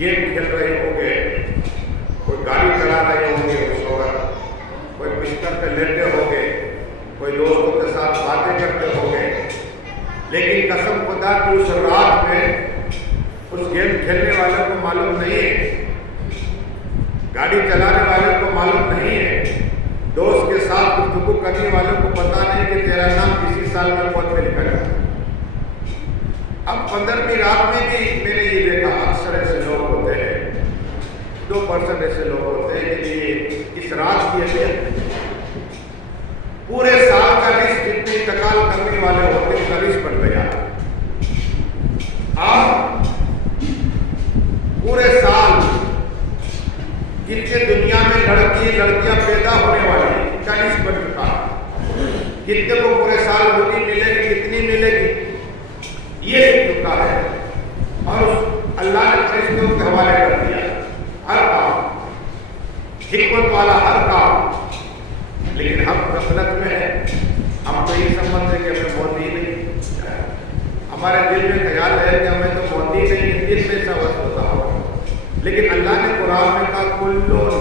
Game کھیل رہے ہوں گے، کوئی گاڑی چلا رہے ہوں گے اس وقت، کوئی بستر پہ لیٹے ہوں گے، کوئی دوستوں کے ساتھ باتیں کرتے ہوں گے، لیکن قسم خدا کی اس رات میں اس گیم کھیلنے والے کو معلوم نہیں ہے، گاڑی چلانے والے کو معلوم نہیں ہے، دوست کے ساتھ گفتگو کرنے والوں کو پتا نہیں کہ تیرا نام کسی سال میں موت میں لکھا جاتا ہے۔ اب 15ویں رات میں بھی میں نے یہ دیکھا، اکثر ایسے لوگ ہوتے ہیں، 2% ایسے لوگ ہوتے ہیں کہ یہ اس رات کی اہمیت پورے سال کا رزق جتنے انتقال کرنے والے ہوتے ہیں، ان کا رزق بن گیا۔ آپ پورے سال جتنے دنیا میں لڑکیاں پیدا ہونے والی ہیں، ان کا رزق بن چکا ہے، کتنے کو پورے سال روٹی ملے گی، کتنی ملے گی، یہ لکھ چکا ہے، اور اللہ نے فرشتوں کے حوالے کر دیا ہر کام، حکمت والا ہر کام۔ لیکن ہم غفلت میں ہیں، ہم تو یہ سمجھتے ہیں کہ ہمیں موت ہی نہیں، ہمارے دل میں خیال ہے کہ ہمیں تو موت ہی نہیں، دل میں ایسا وقت ہوتا ہو۔ لیکن اللہ نے قرآن میں کہا کل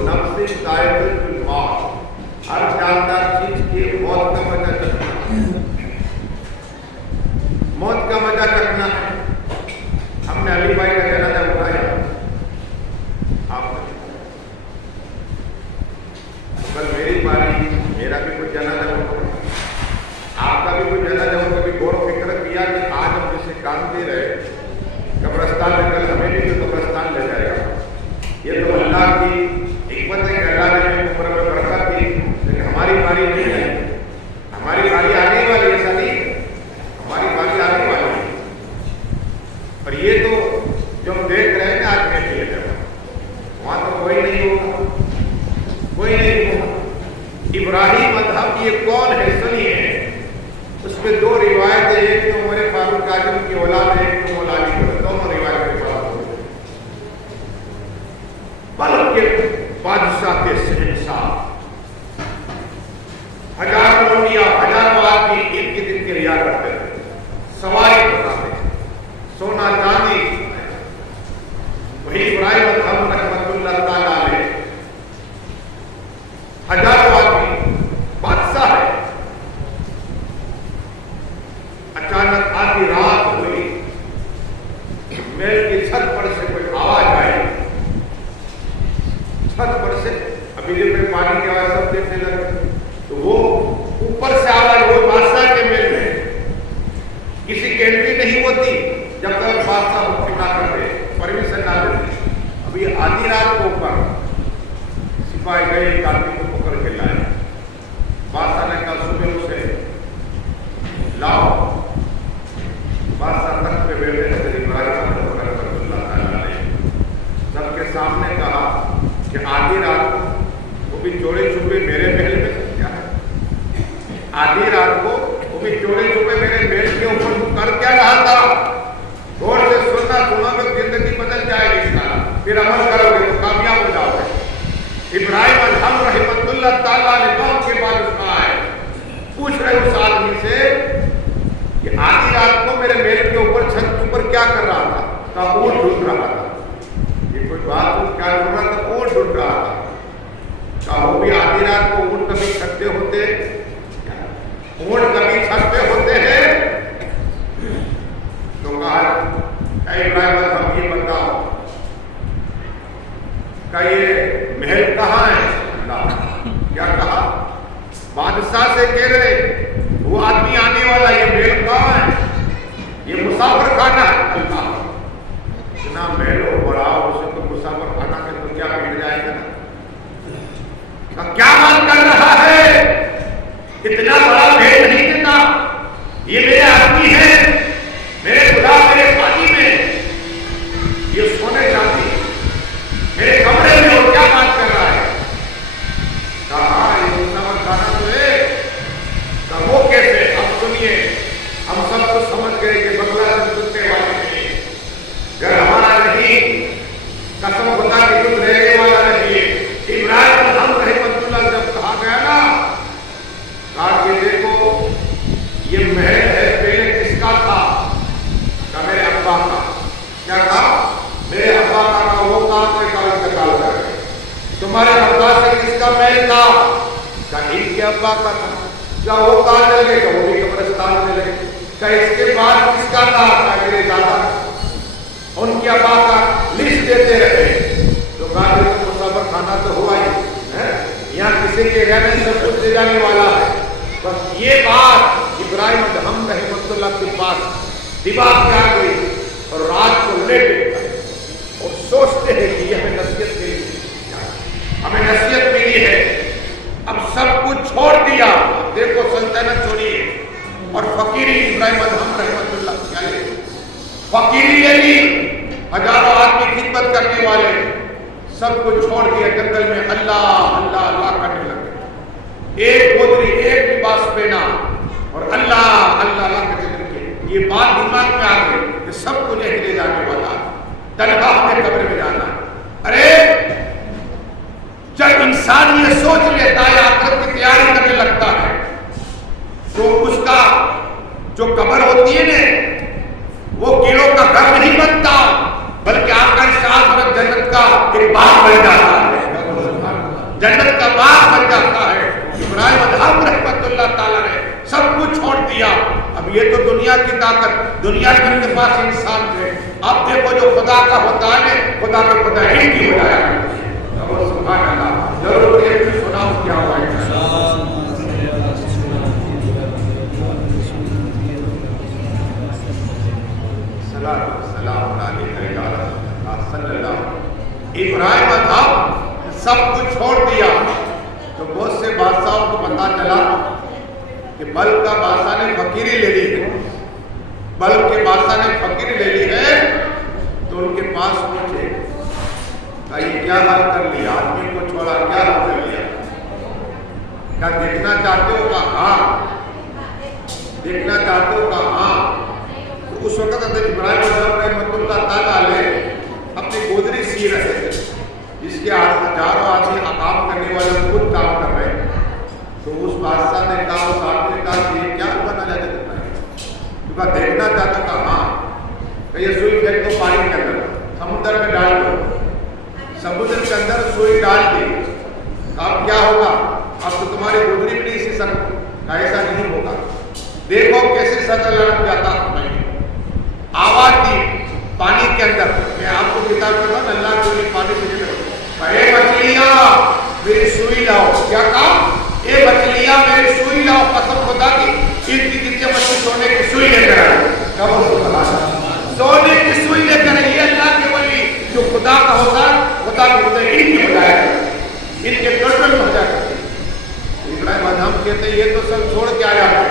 نفس ذائقۃ الموت، ہر جاندار چیز کی موت کا مزہ چکھنا ہے، موت کا مزہ چکھنا ہے۔ ہم نے علی بھائی کا جنازہ اٹھایا، آپ نے کل میری باری، میرا بھی کوئی جنازہ ہوگا، آپ کا بھی کوئی جنازہ ہوگا، کبھی غور و فکر کیا کہ آج ہم جسے کام دے رہے قبرستان میں، کل ہمیں بھی تو قبرستان لے جائے گا۔ یہ تو اللہ کی حکمت ہے کہ اللہ نے ہمیں عمر میں برکت دی، لیکن ہماری باری نہیں ہے، ہماری باری آنے والی، ایسا نہیں، ہماری باری آنے والی ہے۔ اور یہ تو جو ہم دیکھ رہے ہیں آج میں کیا جائے، وہاں تو کوئی نہیں ہوگا، کوئی نہیں ہوگا۔ ابراہیم ادھم یہ کون ہے سنیے، اس میں 2 روایتیں، ایک تو عمر فاروق اعظم کی اولاد ہے، ایک تو مولا علی کی، دونوں روایتیں بات ہوئی، بلکہ بادشاہ کے شہنشاہ، ہزاروں انبیاء، ہزاروں آدمی عید کے دن کی ریا کرتے تھے، سواری بناتے تھے، سونا چاندی، وہی ابراہیم ادھم رحمۃ اللہ تعالیٰ علیہ، ہزاروں آدمی، بادشاہ ہے۔ اچانک آدھی رات ہوئی، محل کی چھت پر سے کوئی آواز آئی، چھت پر سے، ابھی جب میں پانی کی آواز سب دیکھنے لگے تو وہ اوپر سے آواز، وہ بادشاہ کے محل میں، کسی کی انٹری نہیں ہوتی جب تک بادشاہ حکم نہ کرتے، پرمیشن نہ دیتے۔ ابھی آدھی رات کو اوپر سپاہی گئے، ایک آدمی کو پکڑ کے لائے، بادشاہ نے کہا صبح اسے لاؤ، بادشاہ تخت پہ بیٹھے تھے، ابراہیم رحمۃ اللہ تعالیٰ نے سب کے سامنے کہا کہ آدھی رات کو، وہ بھی چوری چھپے میرے محل میں، کیا ہے آدھی رات کو وہ بھی چوری چھپے میرے محل کے اوپر تو کر کیا رہا تھا؟ غور سے سننا، سنو گے زندگی بدل جائے گی، اس کا پھر عمل کرو گے تو کامیاب ہو جاؤ گے۔ ابراہیم ادھم رحمۃ اللہ تعالیٰ نے موت کے بعد سنا ہے، پوچھ رہے اس آدمی سے کہ آدھی رات کو میرے محل کے اوپر چھت کے اوپر کیا کر رہا تھا؟ کہا اونٹ ڈھونڈ رہا تھا۔ یہ کوئی بات کیا ڈھونڈ رہا تھا؟ اونٹ ڈھونڈ رہا تھا۔ کہا وہ بھی آدھی رات کو اونٹ کبھی چھت پہ ہوتے، اونٹ کبھی چھت پہ ہوتے ہیں؟ تو کہا اے ابراہیم ہم یہ بتاؤ کہ یہ محل کہاں ہے؟ اللہ کیا کہا؟ بادشاہ سے کہہ رہے وہ آدمی آنے والا، یہ محل کہاں ہے؟ یہ مسافر خانہ ہے۔ اللہ اتنا محل ہو بڑا، اسے تو مسافر خانہ میں تو کیا بیٹھ جائے گا نا، کیا مان کر رہا ہے؟ اتنا بڑا محل نہیں دیتا، یہ میرے آدمی ہے، میرے خدا میرے پانی میں، یہ سونے چاندی میرے کمرے میں، اور کیا بات کر رہا ہے؟ کہا یہ مسافر خانہ تو ہے۔ کہا وہ کیسے؟ اب سنیے، ہم سب کو سمجھ گئے کہ بنگلہ سے سننے والے نہیں، گھر ہمارا نہیں، قسم خدا کی تم رہنے والا نہیں۔ ابراہیم ادھم رحمۃ اللہ جب کہا گیا نا، کہا کہ دیکھو یہ محل ہے، پہلے کس کا تھا؟ کہا میرے ابا کا۔ کیا کہا؟ میرے ابا کا۔ کہا وہ तुम्हारे अब्बा से किसका मेल था? क्या इनके अब्बा का था? क्या वो कहाँ चल गए? क्या वो भी कब्रिस्तान में लगे? क्या इसके बाद किसका था? क्या मेरे दादा? उनके अब्बा का लिस्ट देते रहे तो कहा तो मुसाफिर खाना तो हुआ ही है, यहाँ किसी के रहने सब कुछ ले जाने वाला है। बस ये बात इब्राहिम अदहम रहमतुल्लाह के पास दिमाग में आ गई और रात को लेटे और सोचते हैं कि यह हमें नसीहत मिली, हमें नसीहत मिली है, अब सब कुछ छोड़ दिया। देखो सल्तनत छोड़िए और फकीरी इब्राहिम अदहम रहमतुल्लाह अलैह फकीरी ले ली, हजारों आदमी खिदमत करने वाले सब कुछ छोड़ दिया, जंगल में अल्लाह अल्लाह अल्लाह करने लगे। एक गोदरी एक लिबास पहना और अल्लाह अल्लाह अल्लाह का जिक्र किया। ये बात दिमाग में आ गई कि सब कुछ ले जाने वाला, तनहा में कब्र में जाना। अरे जब इंसान ये सोच लेता है आखिरत की तैयारी करने लगता है तो उसका जो कब्र होती है ना वो कीड़ों का घर नहीं बनता, बल्कि आपका शाह जन्नत का एक बाग बन जाता है, जन्नत का बाग बन जाता है। इब्राहिम अदहम रहमतुल्लाह ताला ने सब कुछ छोड़ दिया। अब ये तो दुनिया की ताकत, दुनिया के इनके पास इंसान थे। अब देखो जो खुदा का होता है खुदा का खुदा ही की हो जाएगा। सुभान अल्लाह, जरूर ये सुनाओ क्या हुआ है। इब्राहिम अदहम सब कुछ छोड़ दिया तो बहुत से बादशाहों को पता चला कि बल्क का बादशाह ने फकीरी ले ली है, बल्क के बादशाह ने फकीरी ले ली है। तो उनके पास पूछे ये क्या हाल कर लिया, आदमी को छोड़ा क्या हाल कर लिया, क्या देखना चाहते हो? का हाँ देखना चाहते हो? का हाँ। तो उस वक्त इब्राहिम अदहम रहमतुल्लाह ताला अलैह अपनी गोदरी सी रहे थे, जिसके हजारों आदमी काम करने वाले खुद काम कर रहे हैं। तो उस बादशाह ने कहा, उस आदमी ने कहा ये क्या बना जाता है? देखना चाहता था हाँ। ये सुई फेंक दो पानी के अंदर, समुद्र में डाल दो। समुद्र के अंदर सुई डाल दी, अब क्या होगा? अब तो तुम्हारी गोदरी भी नहीं सी सकती। ऐसा नहीं होगा, देखो कैसे सजा लड़क जाता। आवाज दी पानी के अंदर, मैं आपको किताब करता हूँ अल्लाह के लिए पानी पीने मछलियां मेरी सुई लाओ। क्या कहा? ए मछलियां मेरी सुई लाओ, कसम खुदा की कितने मछली सोने की सुई लेकर आए, सोने की सुई लेकर आए। ये अल्लाह के वली जो खुदा का होता है, खुदा के होता है इनकी हो जाएगा, इनके गड़बड़ हो जाएगा। इब्राहिम अदहम कहते ये तो सब छोड़ के आया है,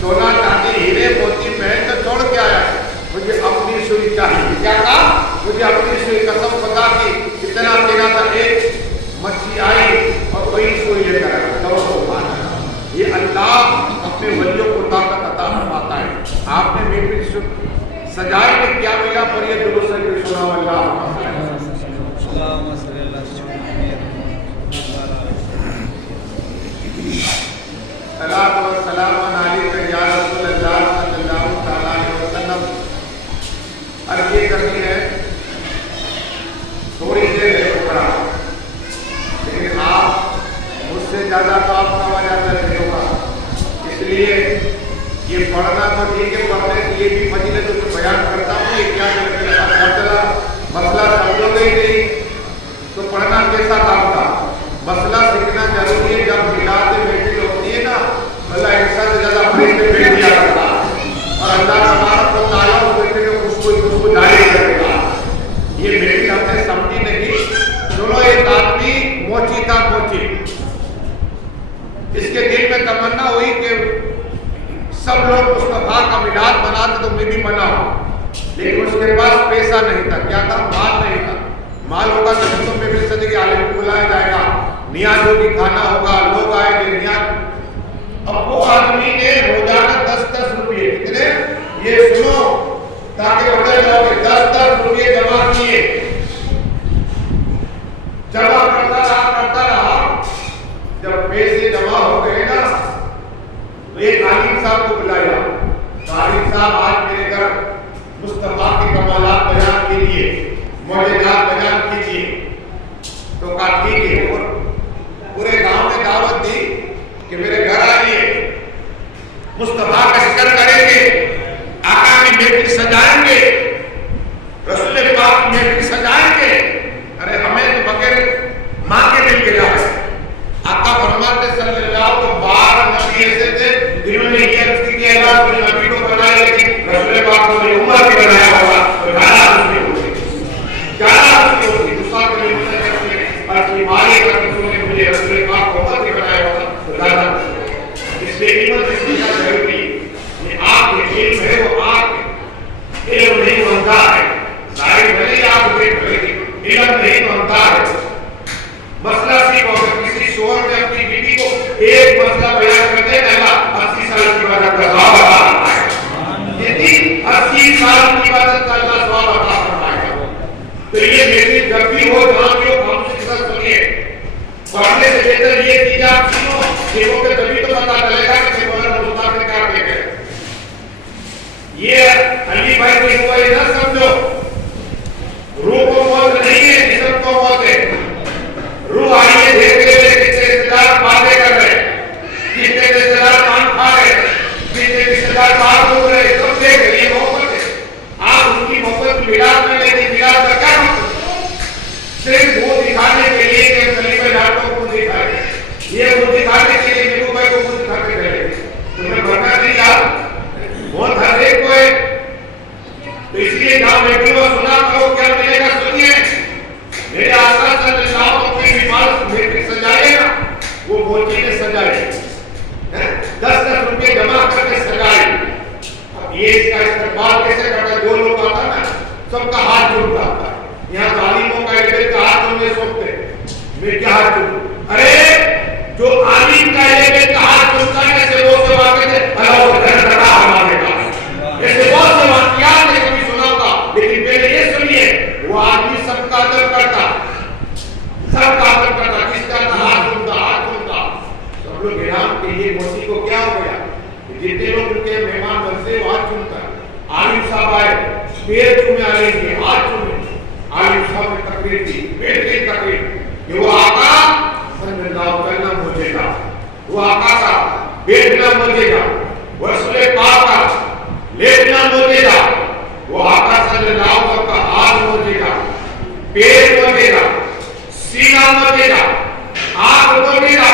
सोना चांदी हीरे मोती महल तो छोड़ के आया है, मुझे अपनी सुई चाहिए। क्या कहा? मुझे अपनी सुई, कसम खुदा की इतना देना था। एक मच्छी आई और वही सुई लेकर आया। ये अल्लाह अपने वलियों को ताकत अता फरमाता है। आपने मेरी सजाए में क्या मिला पर ये दुरुस्त है सुना अल्लाह। सलात व सलाम अलैका या रसूलल्लाह सल्लल्लाहु अलैहि वसल्लम। अर्ज़ ये करनी है, थोड़ी देर है पढ़ा, लेकिन आप मुझसे ज़्यादा तो आपका वजह नहीं होगा, इसलिए ये पढ़ना तो ठीक है, पढ़ने के लिए भी फजीलत तो बयान करता हूँ। ये क्या मसला समझोगे ही नहीं तो पढ़ना कैसा काम था? मसला सीखना जरूरी है। जब मिलाद बेटी होती है ना, अल्लाह इंसान से ज़्यादा मरीज में भेज दिया करता और अल्लाह तबारक व तआला उस बेटे को खुशबू जारी करेगा। ये बेटी हमने समझी नहीं। सुनो, एक आदमी मोची था, मोची, इसके दिल में तमन्ना हुई कि सब लोग मुस्तफा का मिलाद मनाते तो मैं भी मनाऊं, लेकिन उसके पास पैसा नहीं था। क्या था? माल नहीं था। माल होगा तो हिंदू में मिल सके, आलिम को बुलाया जाएगा, नियाज होगी, खाना होगा, लोग आएंगे नियाज। अब वो आदमी ने रोजाना 10-10 रुपये, कितने? ये सुनो ताकि बदल जाओगे, 10-10 रुपये जमा किए, जमा करता रहा। जब पैसे जमा हो गए ना तो एक आलिम साहब को बुलाया, आलिम साहब आज मेरे घर मुस्तफा के कमालात बयान कीजिए, मौजूदात बयान कीजिए। तो कहा ठीक है। मुस्तफा का जिक्र करेंगे, आका की महफिल सजाएंगे, रसूल पाक की महफिल सजाएंगे। अरे हमें तो बगैर माँ के मिल के जाए। आका फरमाते सल्लल्लाहु अलैहि वसल्लम 12 नबी ऐसे थे जिन्होंने ये अर्ज की कि अल्लाह ने नबी को बनाया, लेकिन रसूल पाक को उम्मत भी बनाया होगा तो ज्यादा उसमें होगी, ज्यादा उसमें होगी। दूसरा कोई मतलब करते और की माली का रसूल ने मुझे रसूल पाक को उम्मत भी बनाया होगा तो ज्यादा। इसलिए इल्म सीखना जरूरी है। ये आप इल्म है, वो आप इल्म नहीं बनता है, जाहिर भले आप देख रहे इल्म नहीं बनता है। मसला सीखो, किसी शोर में अपनी बीवी को एक मसला बयान कर दे, अल्लाह 80 साल की इबादत का सवाब अता फरमाएगा। यदि 80 साल की इबादत का अल्लाह सवाब अता फरमाएगा। तो ये मैसेज जब भी हो, जहां भी हो, हम से सब सुनिए। पढ़ने से बेहतर ये चीज आप सुनो, देखोगे तभी तो पता चलेगा कि मौलाना मुस्तफा ने क्या कहा है। ये अली भाई की हुआ ये ना समझो, रूह को मौत नहीं है, जिस्म को मौत है। रूह आई है, देख रहे कितने रिश्तेदार बातें कर रहे, कितने रिश्तेदार पान खा रहे, कितने रिश्तेदार बात हो रहे, सब देख रहे। ये मोहब्बत है। आप उनकी मोहब्बत मिलाद में लेकिन मिलाद का क्या मतलब? सिर्फ वो दिखाने के लिए कि सलीम डाटो को दिखाए, ये वो दिखाने के लिए मेरे भाई को दिखा के रहे। तुम्हें भरना नहीं यार, बहुत हर एक को है। तो इसलिए जहां बैठे हो सुना करो, क्या मिलेगा सुनिए। मेरे आका सल्लल्लाहु अलैहि वसल्लम मेरे सजाए ना, वो मोची ने सजाए, 10-10 रुपए जमा करके सजाए। अब ये इसका इस्तेमाल कैसे करता? जो लोग आता ना सबका हाथ जुड़ता था। यहाँ तालीमों का लेवल का हाथ जोड़ने सोचते, मैं क्या हाथ जोड़ूं? अरे जो आलिम का लेवल का हाथ जोड़ता है, ऐसे वो सब आके अल्लाह को घर करा हमारे पास, ऐसे बहुत से वाकयात ने कभी सुना था। लेकिन पहले ये सुनिए, वो आदमी सबका अदब करता, सबका अदब करता, किसका हाथ जोड़ता, हाथ जोड़ता। सब लोग हैरान कि ये मोची को क्या हो गया? जितने लोग उनके मेहमान बनते वो हाथ चूमता। आलिम साहब आए, पैर चूमे आलिम के, हाथ चूमे। आलिम साहब ने तकरीर की, बेहतरीन तकरीर। ये वो आका सल्लल्लाहु अलैहि वसल्लम मुझेगा, वो आका का बैठना मुझेगा, वो रसूल पाक का लेटना मुझेगा, वो आका सल्लल्लाहु अलैहि वसल्लम का हाथ मुझेगा, पैर मुझेगा, सीना मुझेगा, आंख मुझेगा।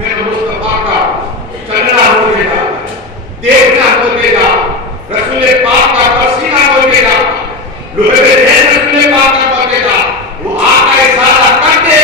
मेरे मुस्तफा का चलना मुझेगा, देखना मुझेगा, रसूल पाक का पसीना मुझेगा, लोहे रसूल पाक का मुझेगा। वो आका इशारा कर दे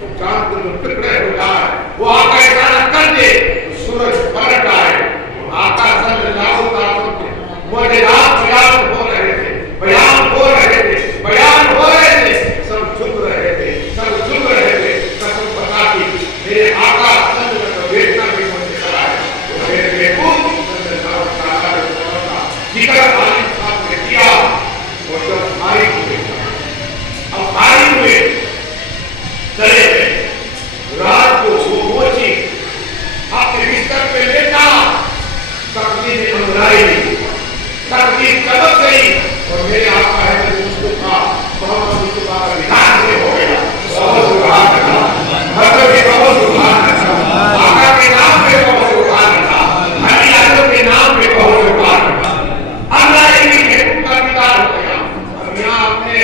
तो चांद में टुकड़े हो जाए, वो आका इशारा कर दे तो सूरज पलट आए। वो आका सल्लल्लाहु अलैहि वसल्लम मुझेरात बयान हो रहे थे, बयान हो रहे थे, बयान हो रहे थे, सब चुप रहे थे, सब चुप रहे थे। कसम पता की मेरे आका सल्लल्लाहु अलैहि वसल्लम बेटना भी मुझे कराए। तो मेरे बेकूफ सल्लल्लाहु अलैहि वसल्लम का जिक्र आलिम साहब ने किया और जब भारी हुए, अब भारी हुए चले गए। रात को वो मोची अपने बिस्तर पे लेटा, तकदीर अंगड़ाई, तकदीर चमक गई और मेरे आका है मुस्तफा मोहम्मद मुस्तफा का विधान हो गया। बहुत सुभान अल्लाह, हजरत के बहुत सुभान अल्लाह, आका के नाम पे बहुत सुभान अल्लाह, अली आजम के नाम पे बहुत सुभान अल्लाह। अल्लाह ही है उनका विधान हो गया। अब यहाँ आपने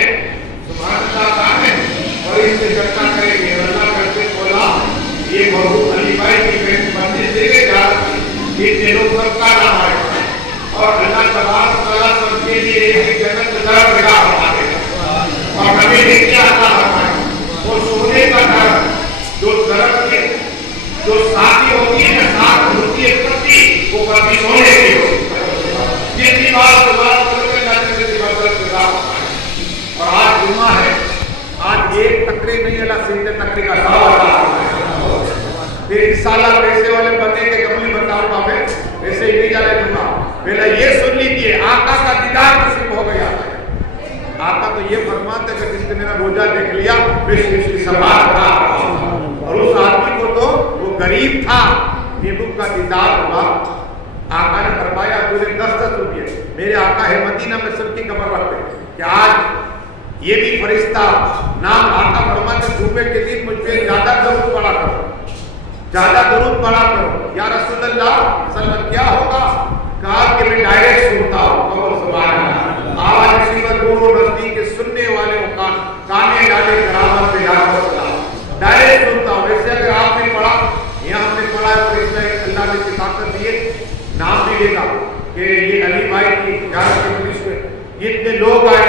सुभान अल्लाह कहा है और इससे चर्चा करेंगे। अल्लाह करते बोला ये बहुत अली भाई की मंदिर देखे जा रही, ये लोग सबका नाम आएगा और अल्लाह तबारक व तआला सबके लिए एक जन्नत का जगह बना देगा। और कभी नहीं आता है वो सोने का घर, जो दरख्त के जो साथी होती है ना, साथ होती है पत्ती, वो कभी सोने की होती है। जितनी बार दोबारा करके जाते हैं दिमाग और आज जुम्मा है, आज एक तकरीर नहीं अल्लाह सीधे तकरीर का सवाल फिर इंशाअल्लाह पैसे वाले बंदे के कमली बताऊंगा मैं, ऐसे ही नहीं जाने दूंगा। पहले ये सुन लीजिए, आका का दीदार नसीब हो गया। आका तो ये फरमाते कि जिसने मेरा रोजा देख लिया इसकी सवाल था, और उस आदमी को तो वो गरीब था, महबूब का दीदार हुआ। आका ने फरमाया तुझे 10-10 रुपये, मेरे आका है मदीना में सबकी कमर रखते कि आज ये भी फरिश्ता नाम आका फरमाते जुम्मे के दिन मुझ पे ज्यादा जरूर पड़ा करो, ज्यादा दुरूद पढ़ा करो। या रसूल अल्लाह सल्लल्लाहु क्या होगा? कहा कि मैं डायरेक्ट सुनता हूँ। कहो सुभान अल्लाह। आवाज इसी पर दूर नजदीक के सुनने वाले को काने डाले करामत पे डायरेक्ट सुनता हूँ। वैसे अगर आपने पढ़ा, यहाँ हमने पढ़ा है, और इसमें अल्लाह ने की ताकत दिए, नाम भी लेगा कि ये अली भाई की जान के पुलिस में इतने लोग आए,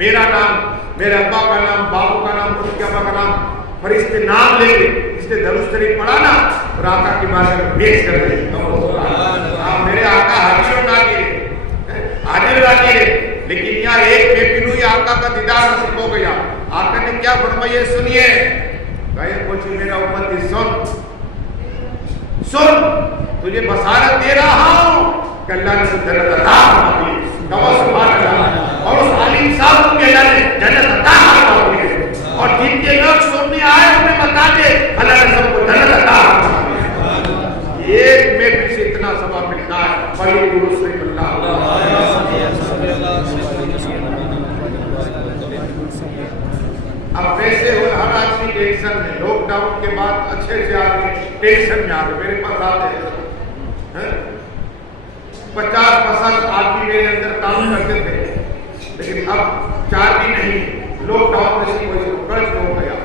मेरा नाम, मेरे अब्बा का नाम, बाबू का नाम, उनके अब्बा का नाम, फरिश्ते नाम लेंगे। इसने दरूद शरीफ पढ़ा ना, और आका की बात में पेश कर दी। मेरे आका हाजिर नाजिर, लेकिन यहाँ एक बेपिन हुई, आका का दीदार नसीब हो गया। आका ने क्या फरमाया सुनिए, कुछ मेरा उम्मत सुन, तुझे बसारत दे रहा हूँ कि अल्लाह ने जन्नत अता फरमाई। कहो सुभान अल्लाह। और उस आलिम साहब को अल्लाह ने जन्नत अता फरमाई, और जिनके लोग सुनने आए उन्हें बता दे अल्लाह ने सबको जन्नत अता फरमाई। एक में भी इतना सवाब मिलता है। बड़ी गुरु से अब वैसे हो हर आदमी टेंशन में, लॉकडाउन के बाद अच्छे से आदमी टेंशन में आ गए। मेरे पास आते हैं 50% आदमी मेरे अंदर काम करते थे, लेकिन अब 4 दिन नहीं, लॉकडाउन में से कोई कर्ज हो गया।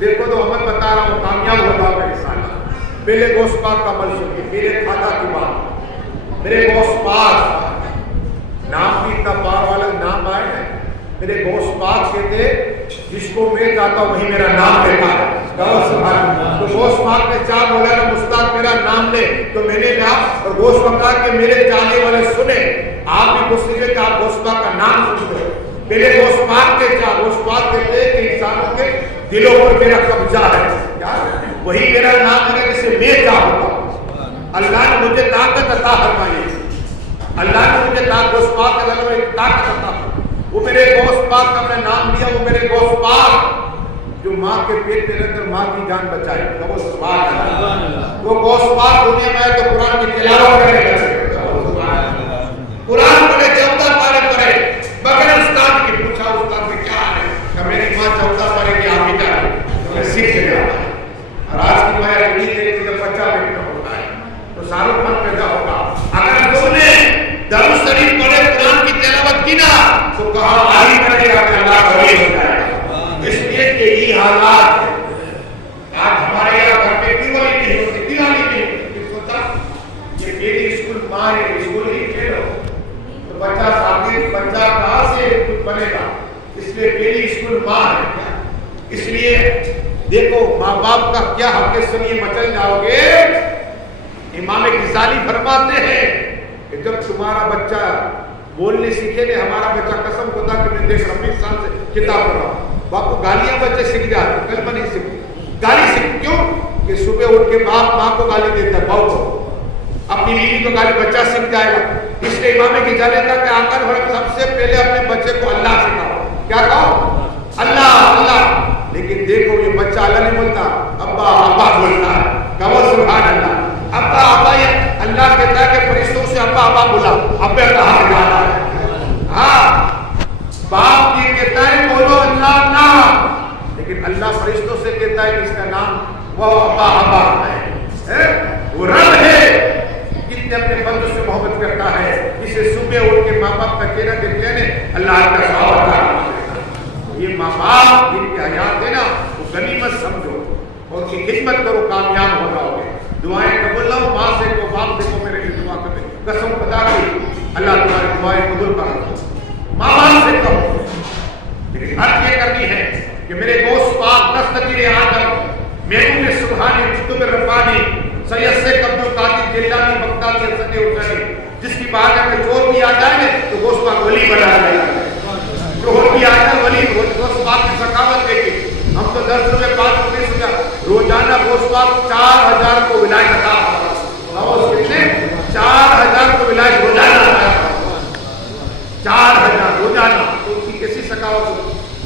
देखो तो मैं बता रहा हूँ, कामयाब होगा मेरे साथ। पहले गोश्त पाक का अमल सुनिए, मेरे खाता की बात, मेरे गोश्त पाक नाम भी इतना पार वाला नाम आए हैं। मेरे गोश्त पाक कहते, जिसको मैं जाता हूँ वही मेरा नाम लेता है। तो गोश्त पाक ने चाह बोला ना मुस्ताक मेरा नाम ले, तो मैंने कहा, और गोश्त पाक के मेरे चाहने वाले सुने, आप भी मुस्लिम है कि आप गोश्त पाक का नाम सुनते हो। पहले गोश्त पाक के चाह, गोश्त पाक कहते हैं कि इंसानों के दिलों पर मेरा कब्जा है, क्या वही मेरा नाम है जिसे मैं चाहूंगा। अल्लाह ने मुझे ताकत अता फरमाई, अल्लाह ने मुझे गोश्त पाक के दिल में ताकत अता फरमाई। वो मेरे गोश्त पाक का मैंने नाम लिया, वो मेरे गोश्त पाक जो माँ के पेट में रहकर माँ की जान बचाए। वो सुभान अल्लाह। वो गोश्त पाक दुनिया में आए तो कुरान की तिलावत करेगा, कुरान पढ़े, 14 पारे पढ़े। बगैर उस्ताद की पूछा, उस्ताद में क्या है? कि मेरी माँ 14 पारे की हाफिजा है, तो मैं सीख गया। और आज की माया नहीं देखती, जब बच्चा पेट होता है तो शाहरुख खान पैदा होगा। अगर तुमने दरूद शरीफ पढ़े, कुरान की तिलावत की ना, तो कहा आई करेगा कि अल्लाह कबूल हो जाएगा। इसलिए कि ये हालात आज हमारे यहाँ घर पे दिवाली नहीं होती, दिवाली नहीं होती। सोचा ये मेरी स्कूल माँ है, स्कूल ही खेलो तो बच्चा साबित, बच्चा कहाँ से कुछ बनेगा। इसलिए मेरी स्कूल माँ है। इसलिए देखो माँ बाप का क्या हक है, सुनिए मचल जाओगे। इमाम ग़ज़ाली फरमाते हैं कि जब तुम्हारा बच्चा बोलने सीखे ने, हमारा बच्चा कसम खुदा कि मैं देख रबी साल से किताब पढ़ा हूँ, बापू गालियां बच्चे सीख जाते, कलमा नहीं सीख, गाली सीख। क्यों? कि सुबह उठ के बाप माँ को गाली देता है, बाप को, अपनी बीवी को गाली, बच्चा सीख जाएगा। इसलिए इमाम ग़ज़ाली का कि आकर सबसे पहले अपने बच्चे को अल्लाह सिखाओ। क्या कहो? अल्लाह अल्लाह। लेकिन देखो ये बच्चा अल्लाह नहीं बोलता, अब्बा अब्बा बोलता है। कहो सुभान अल्लाह। अब्बा अब्बा, ये अल्लाह कहता है कि फरिश्तों से अब्बा अब्बा बोला, अब्बा कहा जाना है। हाँ, बाप ये कहता है बोलो अल्लाह अल्लाह, लेकिन अल्लाह फरिश्तों से कहता है कि इसका नाम वो अब्बा अब्बा है। वो रब है, कितने अपने बंदों से मोहब्बत करता है। इसे सुबह उठ के माँ बाप का चेहरा देख लेने अल्लाह का सवाब। ये माँ बाप जिनकी हयात है ना, वो गनीमत समझो और उनकी खिदमत करो, कामयाब हो जाओगे। दुआएं कबूल लो, माँ से को, बाप से को, मेरे लिए दुआ करें। कसम खुदा की अल्लाह तुम्हारी दुआएं कबूल करे। माँ बाप से कहो, लेकिन हर ये करनी है कि मेरे गोश्त पाक दस्तगीर आदम, महबूब सुभानी, कुतुब रब्बानी, सैयद शेख अब्दुल कादिर जिलानी, बगदादी, सदे उठानी, जिसकी बात है कि चोर भी आ जाए तो गोश्त पाक वली बना जाएगा। चोर भी आ जाए वली, गोश्त पाक की सखावत देखी। हम तो 10 रुपए 5 रुपए रोजाना गोश्त पाक 4000 को विलायत